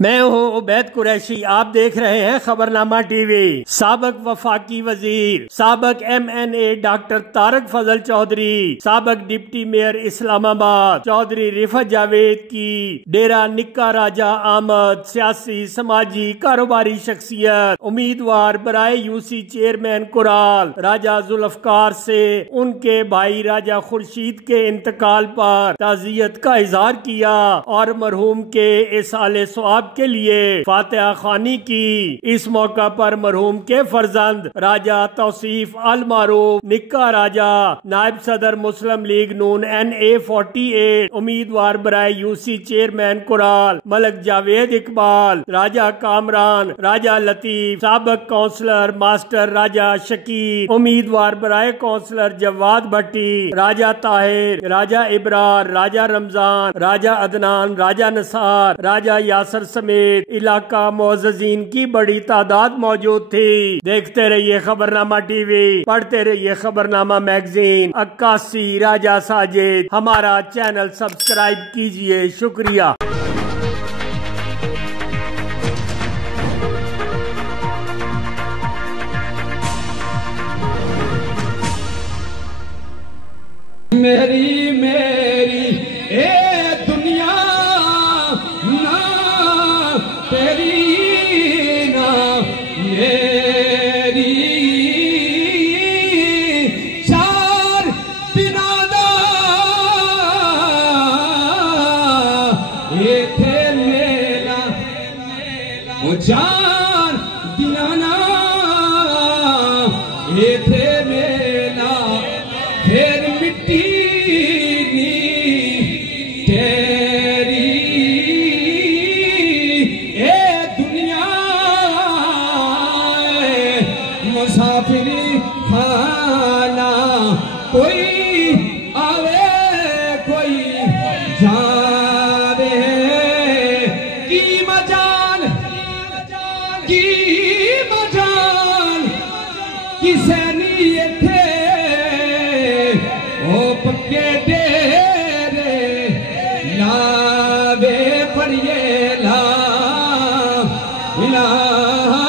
मैं हूँ उबैद कुरैशी। आप देख रहे हैं खबरनामा टीवी। साबक वफाकी वजीर, साबक MNA डॉक्टर तारक फजल चौधरी, साबक डिप्टी मेयर इस्लामाबाद चौधरी रिफत जावेद की डेरा निक्का राजा आमद सियासी समाजी कारोबारी शख्सियत, उम्मीदवार बराए यूसी चेयरमैन कुराल राजा जुल्फकार से उनके भाई राजा खुर्शीद के इंतकाल पर ताजियत का इजहार किया और मरहूम के इसाले सवाब के लिए फातिहा खानी की। इस मौका पर मरहूम के फर्जंद राजा तौसीफ अल मारूफ निक्का राजा, नायब सदर मुस्लिम लीग नून NA 48, उम्मीदवार बराए यूसी चेयरमैन कुराल मलक जावेद इकबाल, राजा कामरान, राजा लतीफ, साबक काउंसलर मास्टर राजा शकीर, उम्मीदवार बराए काउंसलर जवाद भट्टी, राजा ताहिर, राजा इब्रार, राजा रमजान, राजा अदनान, राजा नसार, राजा यासर समेत इलाका मोअज़्ज़ीन की बड़ी तादाद मौजूद थी। देखते रहिए खबरनामा टीवी, पढ़ते रहिए खबरनामा मैगजीन। अक्कासी राजा साजिद, हमारा चैनल सब्सक्राइब कीजिए। शुक्रिया। मेरी मेरी ए दुनिया ना तेरी ना मेरी, चार बिना दा ये थे मेला ओ चार बिना ना ये थे मेला, फिर मिट्टी तेरी ए दुनिया मुसाफिरी खाना, कोई आवे कोई जावे, की मजाल किसे नहीं थे ओ पक्के डेरे लावे पड़िए ला इलाहा